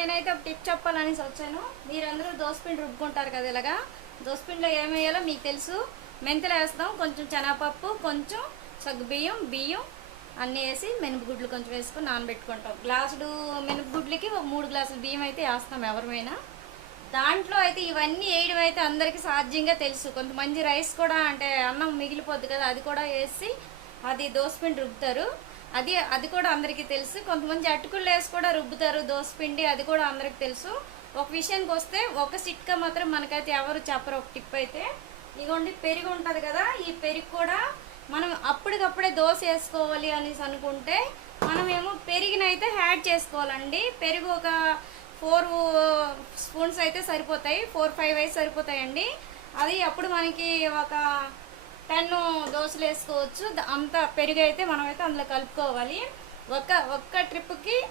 నేనైతే ఒక టిప్ చెప్పాలనేసి వచ్చాను. మీరందరూ దోసపిండి రుబ్బుకుంటారు కదా, ఇలాగా దోసపిండిలో ఏం వేయాలో మీకు తెలుసు. మెంతులు వేస్తాం, కొంచెం శనగపప్పు, కొంచెం సగ్గుబియ్యం, బియ్యం అన్నీ వేసి మినపగుడ్లు కొంచెం వేసుకొని నానబెట్టుకుంటాం. గ్లాసుడు మినపగుడ్లకి ఒక 3 గ్లాసులు బియ్యం అయితే వేస్తాం ఎవరమైనా. దాంట్లో అయితే ఇవన్నీ వేయడం అయితే అందరికీ సాధ్యంగా తెలుసు. కొంతమంది రైస్ కూడా అంటే అన్నం మిగిలిపోద్ది కదా, అది కూడా వేసి అది దోసపిండి రుబ్బుతారు. అది కూడా అందరికీ తెలుసు. కొంతమంది అటుకులు వేసి కూడా రుబ్బుతారు దోసపిండి, అది కూడా అందరికీ తెలుసు. ఒక విషయానికి వస్తే ఒక చిట్కా మాత్రం మనకైతే ఎవరు చెప్పరు. ఒక టిప్ అయితే ఇదిగోండి, పెరుగు ఉంటుంది కదా, ఈ పెరుగు కూడా మనం అప్పటికప్పుడే దోశ వేసుకోవాలి అనేసి అనుకుంటే మనమేమో పెరిగినైతే యాడ్ చేసుకోవాలండి. పెరుగు ఒక 4 స్పూన్స్ అయితే సరిపోతాయి, 4-5 అయితే సరిపోతాయండి. అది అప్పుడు మనకి ఒక 10 దోశలు వేసుకోవచ్చు. అంత పెరుగు అయితే మనమైతే అందులో కలుపుకోవాలి. ఒక్క ట్రిప్కి